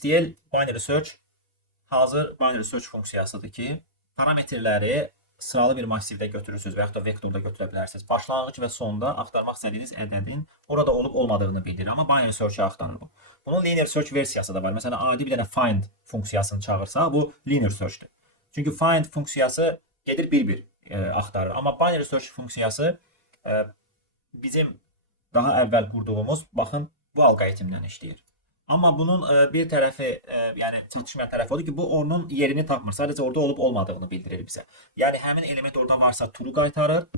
STL binary search hazır binary search funksiyasıdır ki, parametrləri sıralı bir massivdə götürürsünüz və yaxud da vektorda götürə bilərsiniz. Başlanğıc və sonda axtarmaq istədiyiniz ədədin orada olub olmadığını bildirir, amma binary search-ə axtarır bu. Bunun linear search versiyası da var. Məsələn, adi bir dənə find funksiyasını çağırsaq, bu linear search-dir. Çünki find funksiyası gedir bir-bir axtarır, amma binary search funksiyası bizim daha əvvəl qurduğumuz, baxın, bu alqoritmdən işləyir. Amma bunun bir tərəfi, yəni çatışmayan tərəfi odur ki, bu onun yerini tapmır. Sadəcə orada olub olmadığını bildirir bizə. Yəni həmin element orada varsa true qaytarır,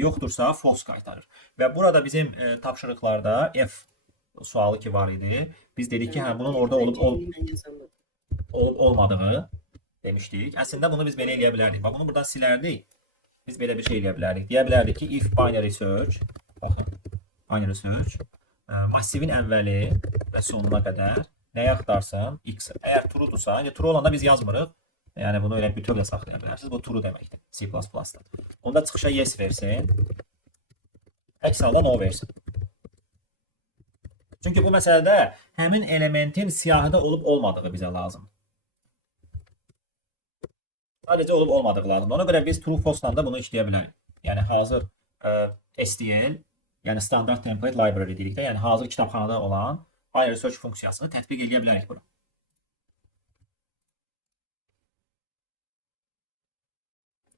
yoxdursa false qaytarır. Və burada bizim tapşırıqlarda F sualı ki var idi. Biz dedik ki, hə bunun orada olub olmadığı demişdik. Əslində bunu biz belə eləyə bilərdik. Bax bunu buradan silərdik. Biz belə bir şey eləyə bilərdik. Deyə bilərdik ki, if binary search, baxın, binary search massivin əvvəli və sonuna qədər nəyə axtarsın? X. Əgər true-dursa, yəni true olanda biz yazmırıq. Yəni bunu elə bütövlə saxlaya bilərsiniz. Bu true deməkdir C++-da. Onda çıxışa yes versin. Əks halda no versin. Çünki bu məsələdə həmin elementin siyahıda olub olmadığı bizə lazım. Sadəcə olub olmadığı lazımdır. Ona görə biz true false-dan da bunu işləyə bilərik. Yəni hazır STL, yəni standart template library deyirik də, yəni hazır kitabxanada olan binary search funksiyasını tətbiq edə bilərik bura.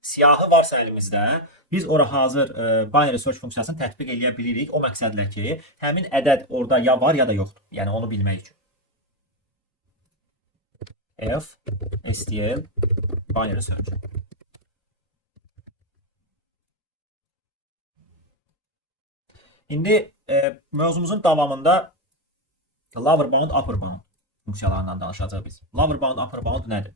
Siyahı varsa əlimizdə, biz ora hazır binary search funksiyasını tətbiq edə bilirik o məqsədlə ki, həmin ədəd orada ya var ya da yoxdur. Yəni onu bilmək üçün. F STL binary search. İndi mövzumuzun davamında lower bound, upper bound funksiyalarından danışacağıq biz. Lower bound, upper bound nədir?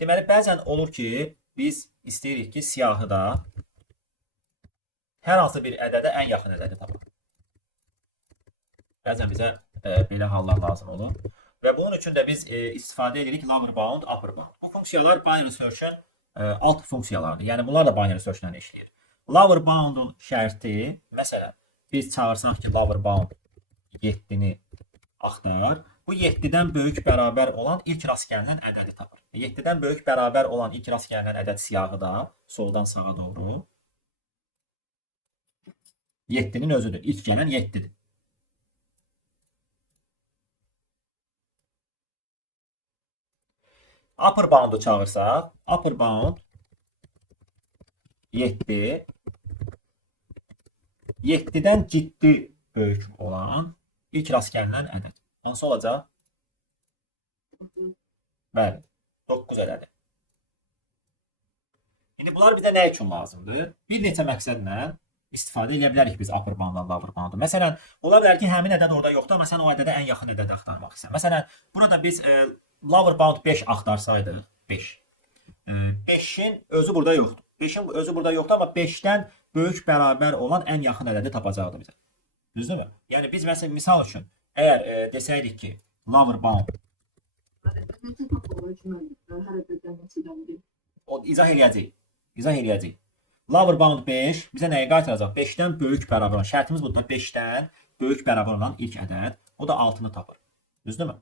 Deməli, bəzən olur ki, biz istəyirik ki, siyahıda hər hansı bir ədədə ən yaxın ədədi tapaq. Bəzən bizə belə hallar lazım olur. Və bunun üçün də biz istifadə edirik lower bound, upper bound. Bu funksiyalar binary search-ın alt funksiyalardır. Yəni bunlar da binary search-lə işləyir. Lower bound-un şərti, məsələn, biz çağırsaq ki, lower bound 7-ni axtar. Bu 7-dən böyük bərabər olan ilk rast gəlinən ədədi tapır. 7-dən böyük bərabər olan ilk rast gəlinən ədəd siyahıda, soldan sağa doğru 7-nin özüdür. İlk gələn 7-dir. Upper bound-u çağırsaq, upper bound 7 7-dən ciddi böyük olan ilk rast gəlinən ədəd. Hansı olacaq? Bəli, 9 ədədi. İndi bunlar bizə nə üçün lazımdır? Bir neçə məqsədlə istifadə edə bilərik biz upper bound-dan lower bound-u. Məsələn, ola bilər ki, həmin ədəd orada yoxdur, amma sən o ədədə ən yaxın ədədi axtarmaq istəyirsən. Məsələn, burada biz lower bound 5 axtarsaydıq, 5. 5-in özü burada yoxdur. 5-in özü burada yoxdur, amma 5-dən böyük bərabər olan ən yaxın ədədi tapacaqdır bizə. Düzdürmü? Yəni biz məsələn misal üçün əgər desəydik ki, lower bound o izah eləyəcək. Lower bound 5 bizə nəyə qaytaracaq? 5-dən böyük bərabər olan. Şərtimiz budur. 5-dən böyük bərabər olan ilk ədəd. O da 6-nı tapır. Düzdürmü?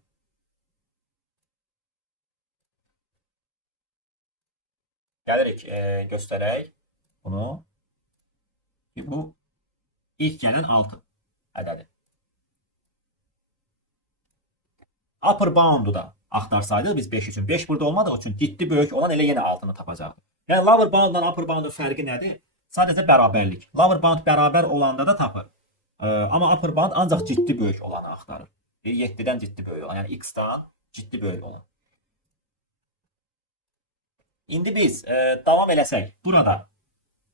Gəlirik, göstərək bunu. Bu ilk gələn 6 ədədi. Upper bound-u da axtarsaydıq biz 5 üçün. 5 burada olmadığı üçün ciddi böyük olan elə yenə 6-nı tapacaqdır. Yəni lower bound-dan upper bound-un fərqi nədir? Sadəcə bərabərlik. Lower bound bərabər olanda da tapır. Amma upper bound ancaq ciddi böyük olanı axtarır. 7-dən ciddi böyük olan, yəni x-dan ciddi böyük olan. İndi biz davam eləsək, burada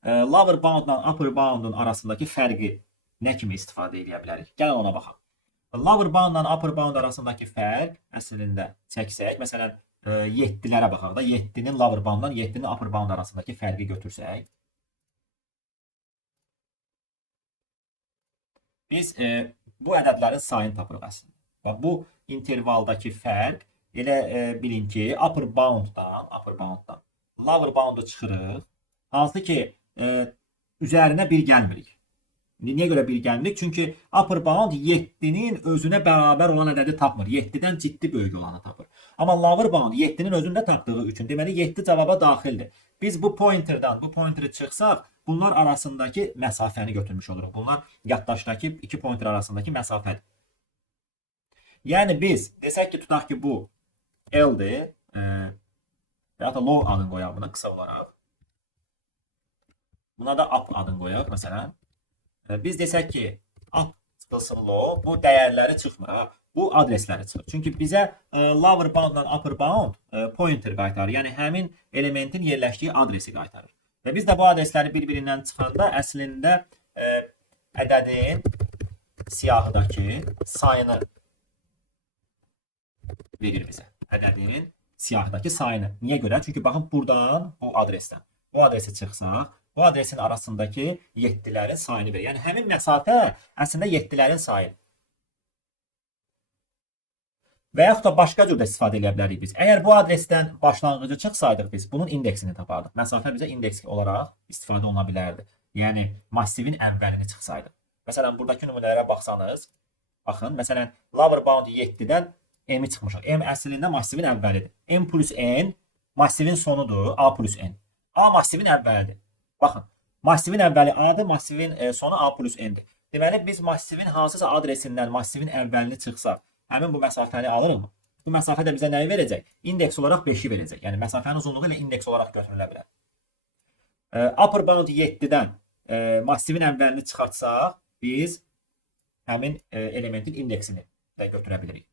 lower bound-dan upper bound-un arasındakı fərqi nə kimi istifadə edə bilərik? Gəlin ona baxaq. Lower bound-dan upper bound arasındakı fərq əslində çəksək, məsələn, 7-lərə baxaq da, 7-nin lower bound-dan 7-nin upper bound arasındakı fərqi götürsək, biz bu ədədlərin sayını tapırıq əslində. Bax, bu intervaldakı fərq, elə bilin ki, upper bound-dan lower bound-u çıxırıq, hansı ki, üzərinə bir gəlmirik. Niyə görə 1 gəlmirik? Çünki upper bound 7-nin özünə bərabər olan ədədi tapmır. 7-dən ciddi böyük olanı tapır. Amma lower bound 7-nin özündə tapdığı üçün deməli 7 cavaba daxildir. Biz bu pointeri çıxsaq, bunlar arasındakı məsafəni götürmüş oluruq. Bunlar yaddaşdakı 2 pointer arasındakı məsafədir. Yəni biz desək ki, tutaq ki, bu L-dir. Və ya da low adını qoyaq buna qısa olaraq. Buna da up adını qoyaq məsələn. Biz desək ki, up çıxılsın low, bu dəyərləri çıxmır. Bu adresləri çıxır. Çünki bizə lower bound-dan upper bound pointer qaytarır. Yəni həmin elementin yerləşdiyi adresi qaytarır. Və biz də bu adresləri bir-birindən çıxanda əslində ədədin siyahıdakı sayını verir bizə. Ədədin siyahıdakı sayını. Niyə görə? Çünki baxın buradan bu adresdən. Bu adresi çıxsaq, bu adresin arasındakı 7-lərin sayını verir. Yəni həmin məsafə əslində 7-lərin sayı. Və yaxud da başqa cür də istifadə edə bilərik biz. Əgər bu adresdən başlanğıcı çıxsaydıq biz, bunun indeksini tapardıq. Məsafə bizə indeks olaraq istifadə oluna bilərdi. Yəni massivin əvvəlini çıxsaydı. Məsələn, buradakı nümunələrə baxsanız, baxın, məsələn, lower bound 7-dən m-i çıxmışıq. M əslində massivin əvvəlidir. M plus n massivin sonudur, A plus n. A massivin əvvəlidir. Baxın, massivin əvvəli A-dır, massivin sonu A plus n-dir. Deməli, biz massivin hansısa adresindən massivin əvvəlini çıxsaq, həmin bu məsafəni alırıq mı? Bu məsafə də bizə nəyi verəcək? İndeks olaraq 5-i verəcək. Yəni, məsafənin uzunluğu ilə indeks olaraq götürülə bilər. Upper bound 7-dən massivin əvvəlini çıxartsaq, biz həmin elementin indeksini də götürə bilirik.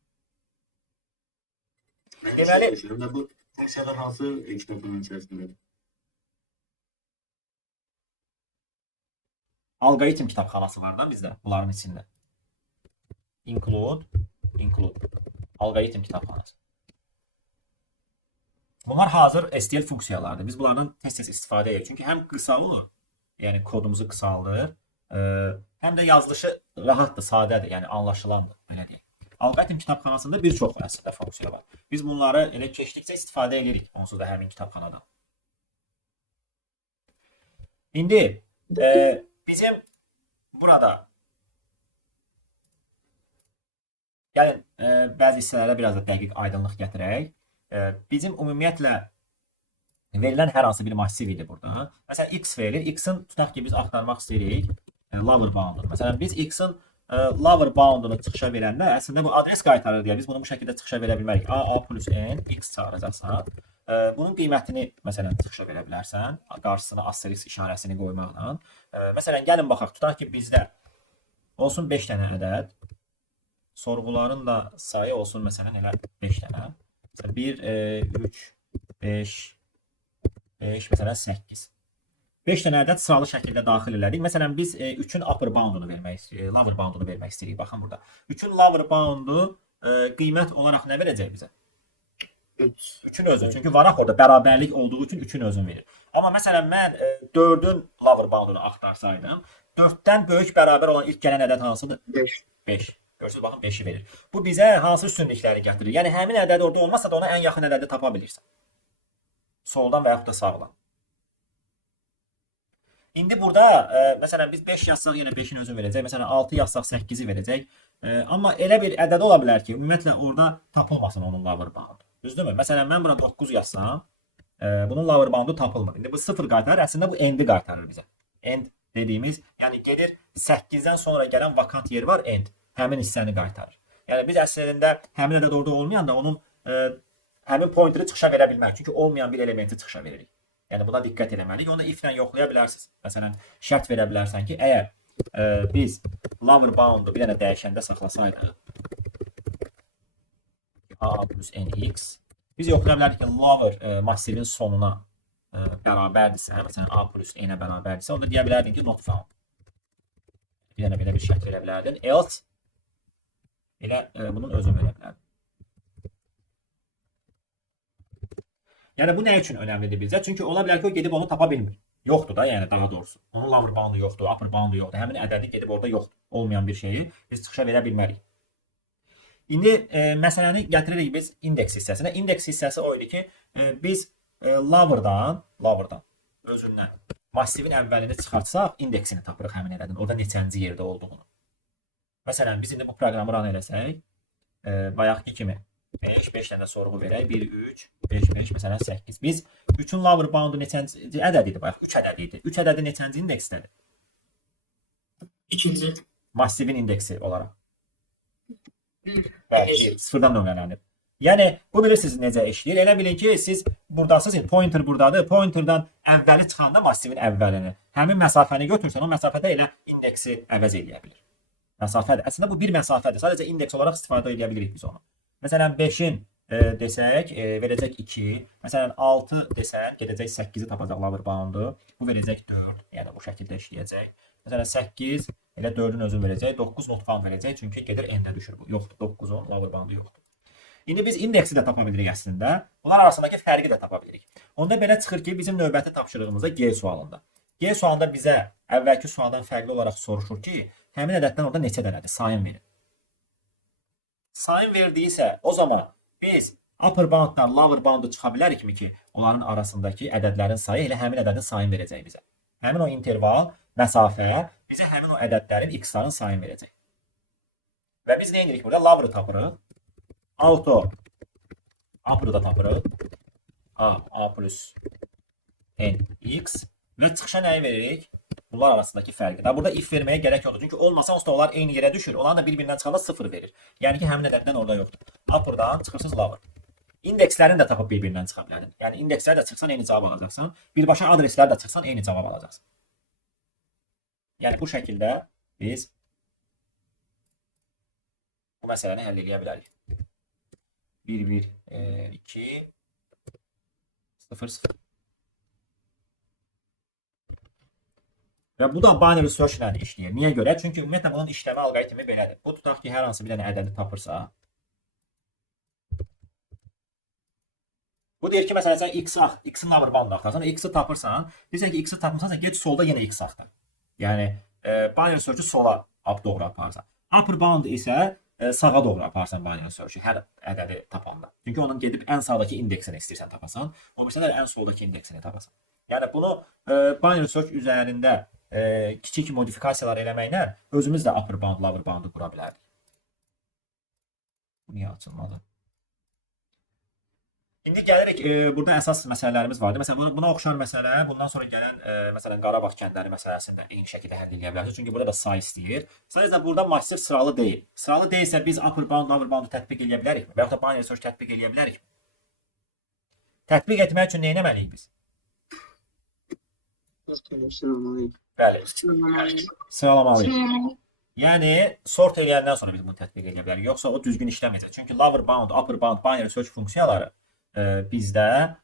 Deməli, bu funksiyalar hansı kitabların içərisindədir? alqoritm kitabxanası var da bizdə bunların içində. Include. Alqoritm kitabxanası. Bunlar hazır STL funksiyalardır. Biz bunlardan tez-tez istifadə edirik. Çünki həm qısa olur, yəni kodumuzu qısaldır, həm də yazılışı rahatdır, sadədir, yəni anlaşılandır, belə deyək. Alqoritm kitabxanasında bir çox əslində funksiya var. Biz bunları elə keçdikcə istifadə edirik, onsuz da həmin kitabxanadan. İndi bizim burada gəlin bəzi hissələrə biraz da dəqiq aydınlıq gətirək. Bizim ümumiyyətlə verilən hər hansı bir massiv idi burada. Məsələn, x verilir. X-in tutaq ki, biz axtarmaq istəyirik lower boundunu. Məsələn, biz x-in lower boundunu çıxışa verəndə əslində bu adres qaytarır deyə biz bunu bu şəkildə çıxışa verə bilmərik. A plus n x çağıracaqsan. Bunun qiymətini məsələn çıxışa verə bilərsən. Qarşısına asterisk işarəsini qoymaqla. Məsələn, gəlin baxaq. Tutaq ki, bizdə olsun 5 dənə ədəd. Sorğuların da sayı olsun məsələn elə 5 dənə. Məsələn 1, 3, 5, məsələn 8. 5 dənə ədəd sıralı şəkildə daxil elədik. Məsələn biz 3-ün upper boundunu vermək istəyirik, lower boundunu vermək istəyirik. Baxın burada. 3-ün lower boundu qiymət olaraq nə verəcək bizə? 3-ün özü. Çünki varaq orada bərabərlik olduğu üçün 3-ün özünü verir. Amma məsələn mən 4-ün lower boundunu axtarsaydım, 4-dən böyük bərabər olan ilk gələn ədəd hansıdır? 5. Görürsünüz, baxın 5-i verir. Bu bizə hansı üstünlükləri gətirir? Yəni həmin ədəd orada olmasa da ona ən yaxın ədədi tapa bilirsən. Soldan və yaxud da sağdan. İndi burada məsələn biz 5 yazsaq yenə 5-in özünü verəcək. Məsələn 6 yazsaq 8-i verəcək. Amma elə bir ədəd ola bilər ki, ümumiyyətlə orada tapılmasın onun lower boundu. Düzdürmü? Məsələn mən bura 9 yazsam, bunun lower boundu tapılmır. İndi bu 0 qaytarır, əslində bu end-i qaytarır bizə. End dediyimiz, yəni gedir 8-dən sonra gələn vakant yer var, end. Həmin hissəni qaytarır. Yəni biz əslində həmin ədəd orada olmayanda onun həmin pointeri çıxışa verə bilmərik. Çünki olmayan bir elementi çıxışa veririk. Yəni buna diqqət etməliyik. Onu da if-lə yoxlaya bilərsiniz. Məsələn, şərt verə bilərsən ki, əgər biz lower boundu bir dənə dəyişəndə saxlasaydıq a plus nx, biz yoxlaya bilərik ki, lower massivin sonuna bərabərdirsə, məsələn a plus n-ə bərabərdirsə, onda deyə bilərdin ki, not found. Bir dənə belə bir şərt verə bilərdin. Else elə bunun özünü verə bilərdin. Yəni bu nə üçün önəmlidir bizə? Çünki ola bilər ki, o gedib onu tapa bilmir. Yoxdur da, yəni daha doğrusu. Onun lower boundu yoxdur, upper boundu yoxdur. Həmin ədədi gedib orada yoxdur. Olmayan bir şeyi biz çıxışa verə bilmərik. İndi məsələni gətiririk biz indeks hissəsinə. İndeks hissəsi o idi ki, biz lowerdan özündən massivin əvvəlini çıxartsaq, indeksini tapırıq həmin ədədin. Orada neçənci yerdə olduğunu. Məsələn, biz indi bu proqramı run eləsək, bayaqki kimi 5 dənə sorğu verək. 1, 3, 5, 5, məsələn 8. Biz 3-ün lower boundu neçənci ədəd idi bayaq? 3 ədəd idi. 3 ədədi neçənci indeksdədir? İkinci. Massivin indeksi olaraq. Bəli, sıfırdan nömrələnir. Yəni, bu bilirsiniz necə işləyir. Elə bilin ki, siz buradasınız, pointer buradadır. Pointerdan əvvəli çıxanda massivin əvvəlini. Həmin məsafəni götürsən, o məsafədə elə indeksi əvəz eləyə bilir. Məsafədir. Əslində bu bir məsafədir. Sadəcə indeks olaraq istifadə edə bilirik biz onu. Məsələn, 5-in desək, verəcək 2. Məsələn, 6 desən, gedəcək 8-i tapacaq lower boundu. Bu verəcək 4. Yəni, bu şəkildə işləyəcək. Məsələn, 8 elə 4-ün özünü verəcək. 9 not bound verəcək. Çünki gedir n-də düşür bu. Yoxdur, 9-un lower boundu yoxdur. İndi biz indeksi də tapa bilirik əslində. Bunlar arasındakı fərqi də tapa bilirik. Onda belə çıxır ki, bizim növbəti tapşırığımızda G sualında. G sualında bizə əvvəlki sualdan fərqli olaraq soruşur ki, həmin ədəddən orada neçə dənədir? Sayın verin. Sayın verdiysə, o zaman biz upper bounddan lower boundu çıxa bilərikmi ki, onların arasındakı ədədlərin sayı elə həmin ədədin sayını verəcək bizə. Həmin o interval, məsafə bizə həmin o ədədlərin x-ların sayını verəcək. Və biz nə edirik burada? Lower'ı tapırıq. Auto upper'ı da tapırıq. A plus n x və çıxışa nəyi veririk? Bunlar arasındakı fərqi. Burada if verməyə gərək yoxdur. Çünki olmasa onsuz da onlar eyni yerə düşür. Onların da bir-birindən çıxanda 0 verir. Yəni ki, həmin ədəddən orada yoxdur. Upper'dan çıxırsınız lower. İndekslərini də tapıb bir-birindən çıxa bilərdin. Yəni indeksləri də çıxsan eyni cavab alacaqsan. Birbaşa adresləri də çıxsan eyni cavab alacaqsan. Yəni bu şəkildə biz bu məsələni həll edə bilərik. 1, 1, 2, 0, 0. Və bu da binary search ilə işləyir. Niyə görə? Çünki ümumiyyətlə bunun işləmə alqoritmi belədir. Bu tutaq ki, hər hansı bir dənə ədədi tapırsa. Bu deyir ki, məsələn, sən x-in lower boundunu axtarsan, x-i tapırsan, deyirsən ki, x-i tapmısansa, get solda yenə x axtar. Yəni, binary search-ü sola doğru aparsan. Upper bound isə sağa doğru aparsan binary search-ü hər ədədi tapanda. Çünki onun gedib ən sağdakı indeksini istəyirsən tapasan, o birisindən ən soldakı indeksini tapasan. Yəni, bunu binary search üzərində kiçik modifikasiyalar eləməklə özümüz də upper bound, lower boundu qura bilərdik. Bu niyə açılmadı? İndi gəlirik, burada əsas məsələlərimiz vardı. Məsələn, buna oxşar məsələ, bundan sonra gələn, məsələn, Qarabağ kəndləri məsələsində eyni şəkildə həll edə bilərsiniz. Çünki burada da say istəyir. Sadəcə, burada massiv sıralı deyil. Sıralı deyilsə, biz upper bound, lower boundu tətbiq edə bilərikmi? Və yaxud da binary search tətbiq edə bilərikmi? Tətbiq etmək üçün nə etməliyik biz? Bəli, sıralamalıyıq. Yəni, sort eləyəndən sonra biz bunu tətbiq edə bilərik. Yoxsa o düzgün işləməyəcək. Çünki lower bound, upper bound, binary search funksiyaları bizdə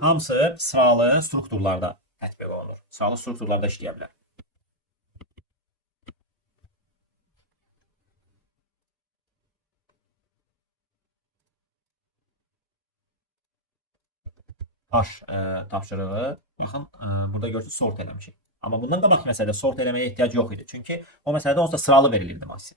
hamısı sıralı strukturlarda tətbiq olunur. Sıralı strukturlarda işləyə bilər. H tapşırığı, baxın, burada görürsünüz sort eləmişik. Amma bundan qabaq məsələdə sort eləməyə ehtiyac yox idi. Çünki o məsələdə onsuz da sıralı verilirdi massiv.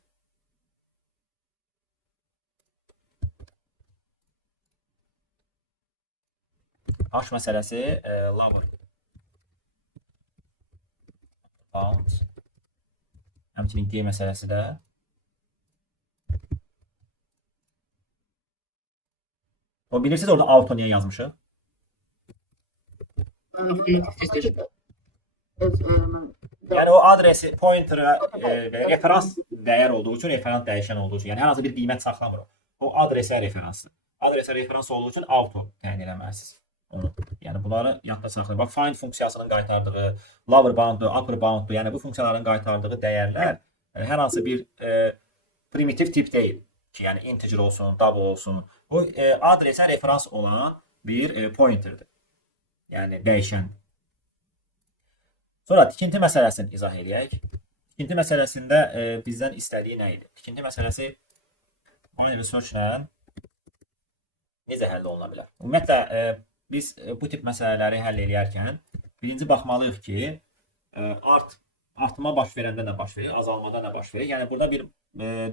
H məsələsi lower bound. Həmçinin G məsələsi də o bilirsiniz orada auto niyə yazmışıq? Yəni o adresi, pointer'a referans dəyər olduğu üçün, referans dəyişən olduğu üçün, yəni hər hansı bir qiymət saxlamır o. O adresə referansdır. Adresə referans olduğu üçün auto təyin eləməlisiniz. Yəni bunları yadda saxlayın. Bax, find funksiyasının qaytardığı, lower bound'dur, upper bound'dur. Yəni bu funksiyaların qaytardığı dəyərlər hər hansı bir primitiv tip deyil ki, yəni integer olsun, double olsun. Bu adresə referans olan bir pointerdir. Yəni dəyişən. Sonra tikinti məsələsini izah eləyək. Tikinti məsələsində bizdən istədiyi nə idi? Tikinti məsələsi binary search-lə necə həll oluna bilər? Ümumiyyətlə, biz bu tip məsələləri həll eləyərkən birinci baxmalıyıq ki, artma baş verəndə nə baş verir, azalmada nə baş verir. Yəni, burada bir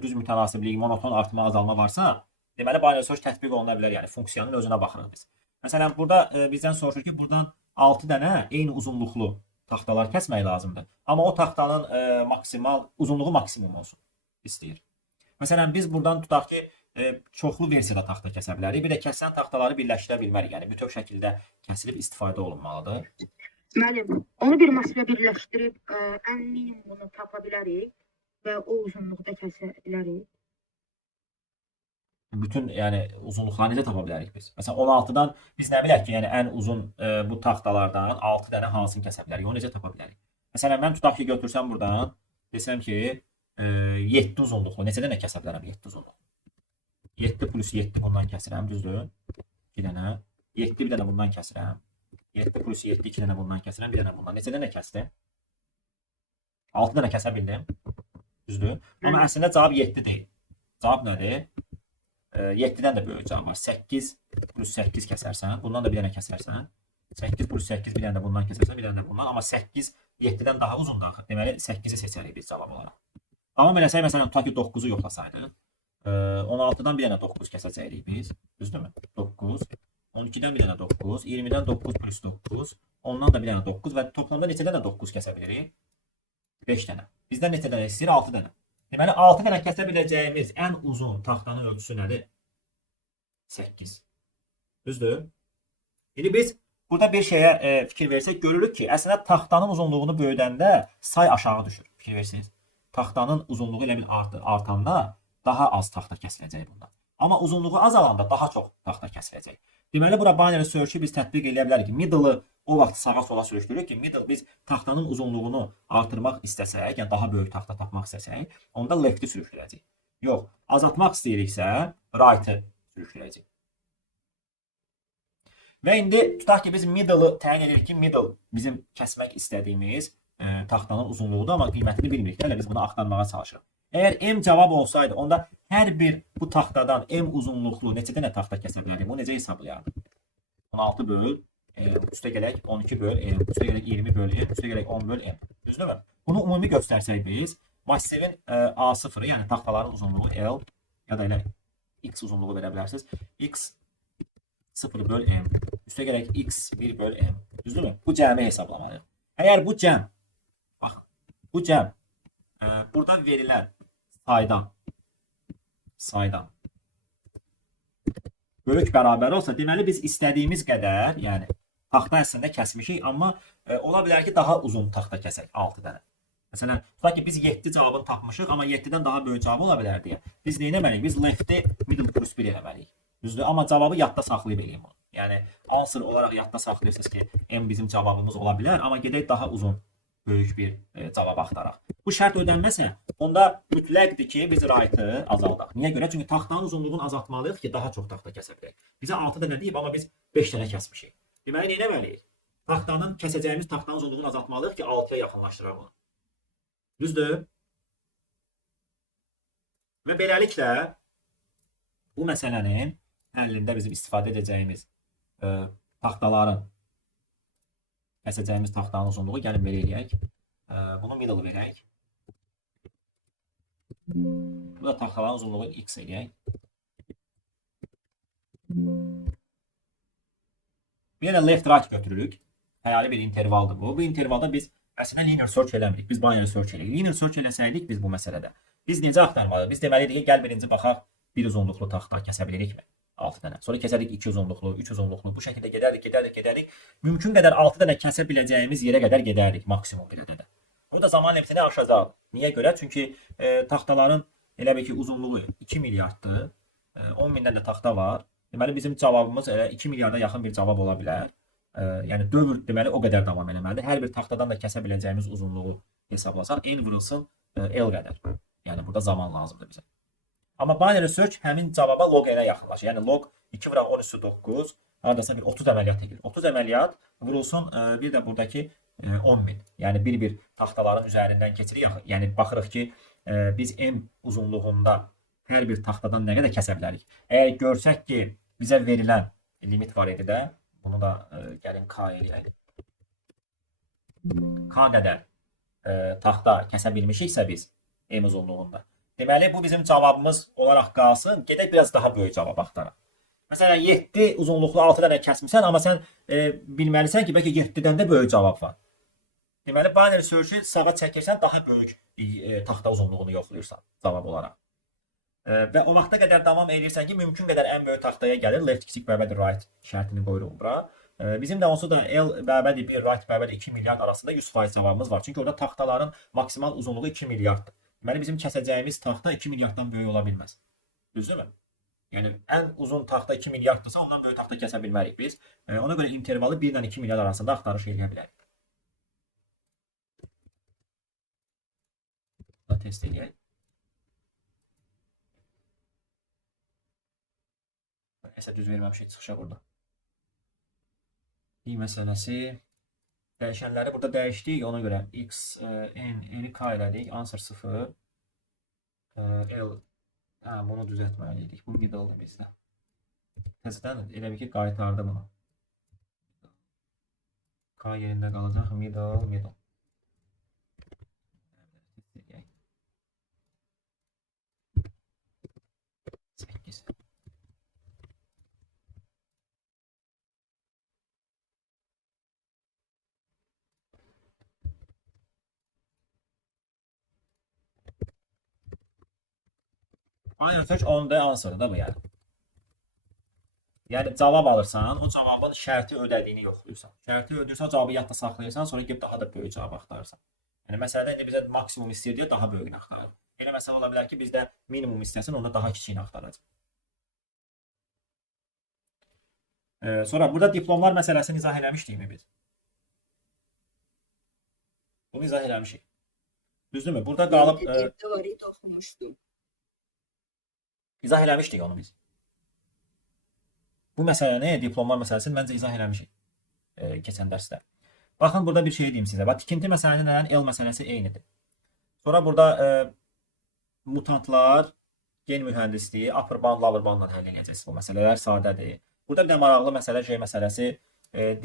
düz mütənasiblik, monoton artma, azalma varsa, deməli, binary search tətbiq oluna bilər. Yəni, funksiyanın özünə baxırıq biz. Məsələn, burada bizdən soruşur ki, buradan 6 dənə eyni uzunluqlu taxtalar kəsmək lazımdır. Amma o taxtanın maksimal uzunluğu maksimum olsun istəyir. Məsələn, biz buradan tutaq ki, çoxlu versiyada taxta kəsə bilərik. Bir də kəsilən taxtaları birləşdirə bilmərik. Yəni bütöv şəkildə kəsilib istifadə olunmalıdır. Müəllim, onu bir masaya birləşdirib ən minimumunu tapa bilərik və o uzunluqda kəsə bilərik. Bütün yəni uzunluqlarını necə tapa bilərik biz? Məsələn 16-dan biz nə bilək ki, yəni ən uzun bu taxtalardan 6 dənə hansını kəsə bilərik? Onu necə tapa bilərik? Məsələn mən tutaq ki, götürsəm buradan, desəm ki, 7 uzunluqlu neçə dənə kəsə bilərəm 7 uzunluqlu? 7 plus 7 bundan kəsirəm, düzdür? 2 dənə. 7 bir dənə bundan kəsirəm. 7 plus 7 2 dənə bundan kəsirəm, bir dənə bundan. Neçə dənə kəsdim? 6 dənə kəsə bildim. Düzdür? Amma əslində cavab 7 deyil. Cavab nədir? 7-dən də böyük cavab var. 8 plus 8 kəsərsən, bundan da bir dənə kəsərsən. 8 plus 8 bir dənə də bundan kəsərsən, bir dənə də bundan. Amma 8 7-dən daha uzundur axı. Deməli 8-i seçərik biz cavab olaraq. Davam eləsək, məsələn, tutaq ki 9-u yoxlasaydıq. 16-dan bir dənə 9 kəsəcəkdik biz. Düzdürmü? 9. 12-dən bir dənə 9. 20-dən 9 plus 9. Ondan da bir dənə 9 və toplamda neçə dənə 9 kəsə bilirik? 5 dənə. Bizdən neçə dənə istəyir? 6 dənə. Deməli 6 dənə kəsə biləcəyimiz ən uzun taxtanın ölçüsü nədir? 8. Düzdür? İndi biz burada bir şeyə fikir versək görürük ki, əslində taxtanın uzunluğunu böyüdəndə say aşağı düşür. Fikir versiniz. Taxtanın uzunluğu elə bil artanda daha az taxta kəsiləcək bundan. Amma uzunluğu azalanda daha çox taxta kəsiləcək. Deməli bura binary search-i biz tətbiq edə bilərik ki, middle-ı o vaxt sağa sola sürüşdürürük ki, middle biz taxtanın uzunluğunu artırmaq istəsək, yəni daha böyük taxta tapmaq istəsək, onda left-i sürüşdürəcək. Yox, azaltmaq istəyiriksə, right-ı sürüşdürəcək. Və indi tutaq ki, biz middle-ı təyin edirik ki, middle bizim kəsmək istədiyimiz taxtanın uzunluğudur, amma qiymətini bilmirik. Hələ biz bunu axtarmağa çalışırıq. Əgər m cavab olsaydı, onda hər bir bu taxtadan m uzunluqlu neçə dənə taxta kəsə bilərik? Bunu necə hesablayarıq? 16 böl, üstə gələk 12 böl, üstə gələk 20 böl, üstə gələk 10 böl, düzdürmü? Bunu ümumi göstərsək biz, massivin A0-ı, yəni taxtaların uzunluğu L, ya da elə X uzunluğu verə bilərsiniz. X 0 böl M, üstə gələk X 1 böl M, düzdürmü? Bu cəmi hesablamalıyıq. Əgər bu cəm, bax, bu cəm, burada verilən saydan böyük bərabər olsa, deməli biz istədiyimiz qədər, yəni taxta əslində kəsmişik, amma ola bilər ki, daha uzun taxta kəsək 6 dənə. Məsələn, tutaq ki, biz 7 cavabını tapmışıq, amma 7-dən daha böyük cavab ola bilər deyə. Biz nə etməliyik? Biz left-i middle plus 1 eləməliyik. Düzdür? Amma cavabı yadda saxlayıb eləyim bunu. Yəni, answer olaraq yadda saxlayırsınız ki, M bizim cavabımız ola bilər, amma gedək daha uzun, böyük bir cavab axtaraq. Bu şərt ödənməsə, onda mütləqdir ki, biz right-ı azaldaq. Niyə görə? Çünki taxtanın uzunluğunu azaltmalıyıq ki, daha çox taxta kəsə bilək. Bizə 6 dənə deyib, amma biz 5 dənə kəsmişik. Deməli, nə etməliyik? Kəsəcəyimiz taxtanın uzunluğunu azaltmalıyıq ki, 6-ya yaxınlaşdıraq onu. Düzdür? Və beləliklə, bu məsələnin həllində bizim istifadə edəcəyimiz taxtaların kəsəcəyimiz taxtanın uzunluğu gəlin belə eləyək. Bunu middle verək. Bu da taxtaların uzunluğu x eləyək. Bir də left right götürürük. Xəyali bir intervaldır bu. Bu intervalda biz əslində linear search eləmirik. Biz binary search eləyirik. Linear search eləsəydik biz bu məsələdə. Biz necə axtarmalıyıq? Biz deməliydik ki, gəl birinci baxaq, bir uzunluqlu taxta kəsə bilirikmi? 6 dənə. Sonra kəsərik 2 uzunluqlu, 3 uzunluqlu. Bu şəkildə gedərdik. Mümkün qədər 6 dənə kəsə biləcəyimiz yerə qədər gedərdik maksimum bir ədədə. Bu da zaman limitini aşacaq. Niyə görə? Çünki taxtaların elə bil ki uzunluğu 2 milyarddır. 10 mindən də taxta var. Deməli bizim cavabımız elə 2 milyarda yaxın bir cavab ola bilər. Yəni dövr deməli o qədər davam eləməlidir. Hər bir taxtadan da kəsə biləcəyimiz uzunluğu hesablasaq n vurulsun l qədər. Yəni burada zaman lazımdır bizə. Amma binary search həmin cavaba log n-ə yaxınlaşır. Yəni log 2 vuraq 10 üstü 9, haradasa bir 30 əməliyyat edir. 30 əməliyyat vurulsun bir də buradakı 10.000. Yəni bir taxtaların üzərindən keçirik. Yəni baxırıq ki, biz m uzunluğunda hər bir taxtadan nə qədər kəsə bilərik. Əgər görsək ki, bizə verilən limit var idi də, bunu da gəlin k eləyək. K qədər taxta kəsə bilmişiksə biz m uzunluğunda. Deməli, bu bizim cavabımız olaraq qalsın. Gedək biraz daha böyük cavab axtaraq. Məsələn, 7 uzunluqlu 6 dənə kəsmirsən, amma sən bilməlisən ki, bəlkə 7-dən də böyük cavab var. Deməli, binary search-ü sağa çəkirsən, daha böyük taxta uzunluğunu yoxlayırsan cavab olaraq. Və o vaxta qədər davam edirsən ki, mümkün qədər ən böyük taxtaya gəlir. Left kiçik bərabədir right şərtini qoyuruq bura. Bizim də onsuz da L bərabədir 1, right bərabədir 2 milyard arasında 100% cavabımız var. Çünki orada taxtaların maksimal uzunluğu 2 milyarddır. Deməli, bizim kəsəcəyimiz taxta 2 milyarddan böyük ola bilməz. Düzdürmü? Yəni, ən uzun taxta 2 milyarddırsa, ondan böyük taxta kəsə bilmərik biz. Ona görə intervalı 1 ilə 2 milyard arasında axtarış edə bilərik. Bunu test edək. Nəsə düz verməmişik çıxışa burada. D məsələsi. Dəyişənləri burada dəyişdik. Ona görə x, n, k elədik. Answer 0. L. Bunu düzəltməliydik. Bu middle-dır bizdə. Təzədən elə bir ki, qaytardı bunu. K yerində qalacaq. Middle. Binary search on the answer da bu yəni. Yəni cavab alırsan, o cavabın şərti ödədiyini yoxlayırsan. Şərti ödəyirsən, cavabı yadda saxlayırsan, sonra gedib daha da böyük cavab axtarırsan. Yəni məsələdə indi bizə maksimum istəyir deyə daha böyüyünü axtarır. Elə məsələ ola bilər ki, bizdə minimum istəsin, onda daha kiçiyini axtaracaq. Sonra burada diplomlar məsələsini izah eləmişdikmi biz? Bunu izah eləmişik. Düzdürmü? Burada qalıb İzah eləmişdik onu biz. Bu məsələni, diplomlar məsələsini məncə izah eləmişik keçən dərsdə. Baxın, burada bir şey deyim sizə. Bax, tikinti məsələnin ilə L məsələsi eynidir. Sonra burada mutantlar, gen mühəndisliyi, upper bound, lower boundla həll edəcəksiniz. Bu məsələlər sadədir. Burada bir də maraqlı məsələ, J məsələsi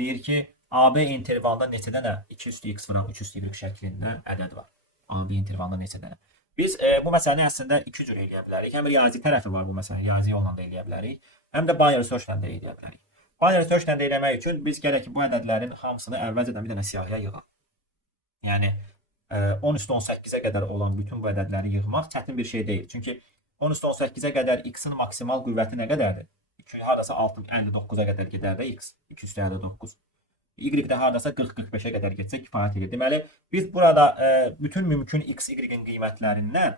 deyir ki, AB intervalında neçə dənə 2 üstü x vuraq 3 üstü y şəklində ədəd var. AB intervalında neçə dənə. Biz bu məsələni əslində iki cür eləyə bilərik. Həm riyazi tərəfi var bu məsələni, riyazi yolla da eləyə bilərik. Həm də binary search-lə də eləyə bilərik. Binary search-lə də eləmək üçün biz gərək ki, bu ədədlərin hamısını əvvəlcədən bir dənə siyahıya yığaq. Yəni 10 üstü 18-ə qədər olan bütün bu ədədləri yığmaq çətin bir şey deyil. Çünki 10 üstü 18-ə qədər x-in maksimal qüvvəti nə qədərdir? Hardasa 59-a qədər gedər də x. 2 üstü 59. Y də hardasa 40-45-ə qədər getsə kifayət edir. Deməli, biz burada bütün mümkün x, y-in qiymətlərindən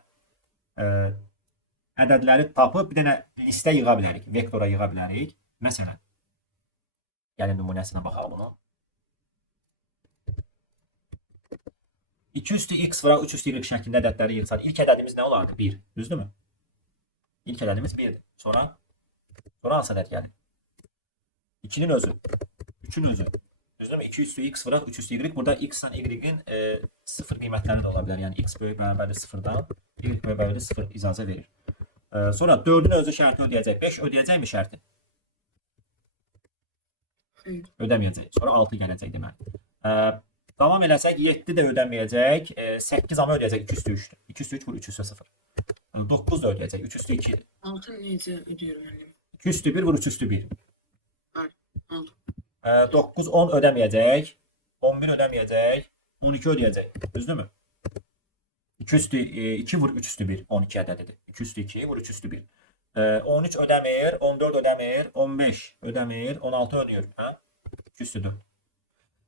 ədədləri tapıb bir dənə listə yığa bilərik, vektora yığa bilərik. Məsələn, gəlin nümunəsinə baxaq bunu. 2 üstü x vuraq 3 üstü y şəklində ədədləri yığsaq, ilk ədədimiz nə olardı? 1. Düzdürmü? İlk ədədimiz 1-dir. Sonra hansı ədəd gəlir? 2-nin özü, 3-ün özü. Düzdürmü? 2 üstü x vuraq 3 üstü y. Burada x-dən y-in 0 qiymətləri də ola bilər. Yəni x böyük bərabərdir 0-dan, y böyük bərabərdir 0 icazə verir. Sonra 4-ün özü şərtini ödəyəcək. 5 ödəyəcəkmi şərti? Ödəməyəcək. Sonra 6 gələcək deməli. Davam eləsək 7 də ödəməyəcək. 8 amma ödəyəcək 2 üstü 3-dür. 2 üstü 3 vur 3 üstü 0. 9 da ödəyəcək. 3 üstü 2-dir. 6 necə ödəyir müəllim? 2 üstü 1 vur 3 üstü 1. 6. 9, 10 ödəməyəcək. 11 ödəməyəcək. 12 ödəyəcək. Düzdürmü? 2 üstü 2 vur 3 üstü 1. 12 ədədidir. 2 üstü 2 vur 3 üstü 1. 13 ödəmir. 14 ödəmir. 15 ödəmir. 16 ödəyir. 2 üstü 4.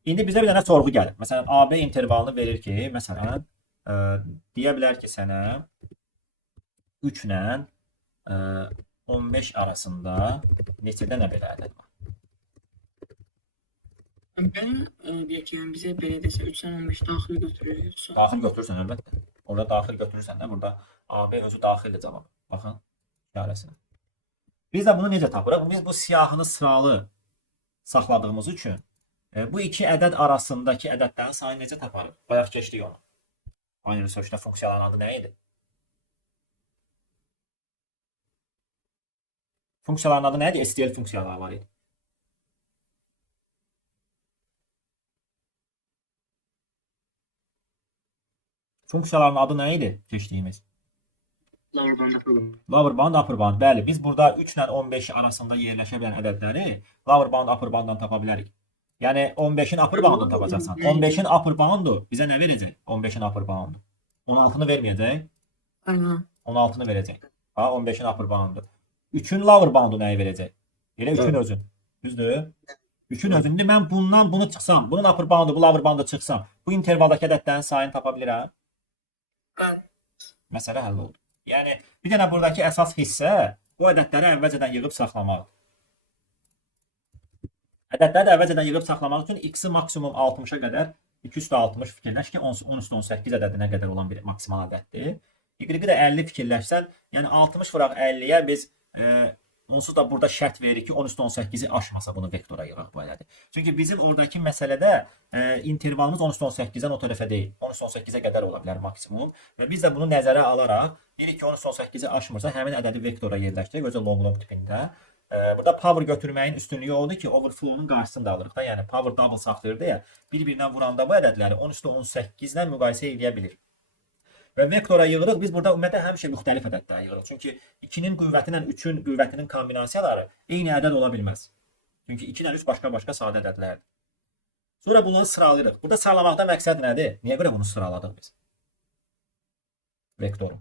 İndi bizə bir dənə sorğu gəlir. Məsələn, AB intervalını verir ki, məsələn, deyə bilər ki, sənə 3 ilə 15 arasında neçə dənə belə ədəd var? Ben deyək ki, bizə belə desə 3-dən 15 daxil götürür. Daxil götürürsən əlbəttə. Orada daxil götürürsən də, burada AB özü daxildir cavab. Baxın, işarəsini. Biz də bunu necə tapırıq? Biz bu siyahını sıralı saxladığımız üçün bu iki ədəd arasındakı ədədlərin sayını necə taparıq? Bayaq keçdik onu. Binary search-də funksiyaların adı nə idi? Funksiyaların adı nə idi? STL funksiyaları var idi. Funksiyaların adı nə idi keçdiyimiz? Lower bound, upper bound. Lower bound, upper bound. Bəli, biz burada 3 ilə 15 arasında yerləşə bilən ədədləri lower bound, upper bounddan tapa bilərik. Yəni 15-in upper boundunu tapacaqsan. 15-in upper boundu bizə nə verəcək? 15-in upper boundu. 16-nı verməyəcək. Aynen. 16-nı verəcək. Ha, 15-in upper boundu. 3-ün lower boundu nəyi verəcək? Elə 3-ün özün. Düzdür? 3-ün özündə mən bundan bunu çıxsam, bunun upper boundu, bu lower boundu çıxsam, bu intervaldakı ədədlərin sayını tapa bilirəm. Bəli. Məsələ həll oldu. Yəni bir dənə buradakı əsas hissə bu ədədləri əvvəlcədən yığıb saxlamaq. Ədədləri əvvəlcədən yığıb saxlamaq üçün x-i maksimum 60-a qədər 2 üstə 60 fikirləş ki, 10 üstə 18 ədədinə qədər olan bir maksimal ədəddir. Y-i də 50 fikirləşsən, yəni 60 vuraq 50-yə biz onsuz da burada şərt verir ki, 10 üstə 18-i aşmasa bunu vektora yığaq bu ədədi. Çünki bizim oradakı məsələdə intervalımız 10 üstə 18-dən o tərəfə deyil. 10 üstə 18-ə qədər ola bilər maksimum. Və biz də bunu nəzərə alaraq deyirik ki, 10 üstə 18-i aşmırsa həmin ədədi vektora yerləşdirək özü long tipində. Burada power götürməyin üstünlüyü odur ki, overflow-nun qarşısını da alırıq da. Yəni power double saxlayır deyə bir-birinə vuranda bu ədədləri 10 üstə 18 ilə müqayisə edə bilir. Və vektora yığırıq. Biz burada ümumiyyətlə həmişə müxtəlif ədədlər yığırıq. Çünki 2-nin qüvvəti ilə 3-ün qüvvətinin kombinasiyaları eyni ədəd ola bilməz. Çünki 2 ilə 3 başqa-başqa sadə ədədlərdir. Sonra bunları sıralayırıq. Burada sıralamaqda məqsəd nədir? Niyə görə bunu sıraladıq biz? Vektoru.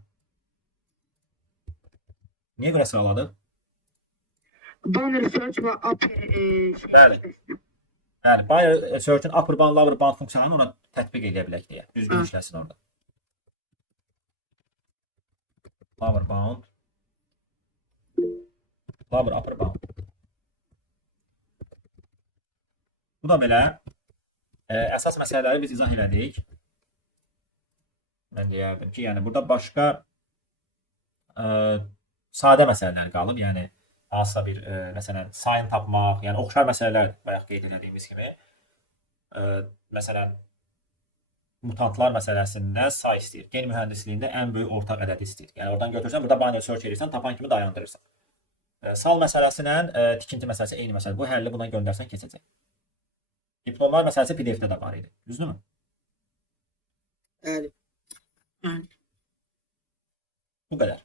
Niyə görə sıraladıq? Binary search və upper Bəli. Yəni binary search-ün upper bound, lower bound funksiyalarını ona tətbiq edə bilək deyə. Düzgün işləsin orada. Lower bound, lower upper bound. Bu da belə əsas məsələləri biz izah elədik. Mən deyərdim ki, yəni burada başqa sadə məsələlər qalıb. Yəni hansısa bir məsələn sign tapmaq, yəni oxşar məsələlər bayaq qeyd etdiyimiz kimi. Məsələn mutantlar məsələsində say istəyir. Gen mühəndisliyində ən böyük ortaq ədədi istəyir. Yəni oradan götürsən, burada binary search edirsən, tapan kimi dayandırırsan. Sal məsələsi ilə tikinti məsələsi eyni məsələ. Bu həlli buna göndərsən keçəcək. Diplomlar məsələsi PDF-də də var idi. Düzdürmü? Bəli. Bu qədər.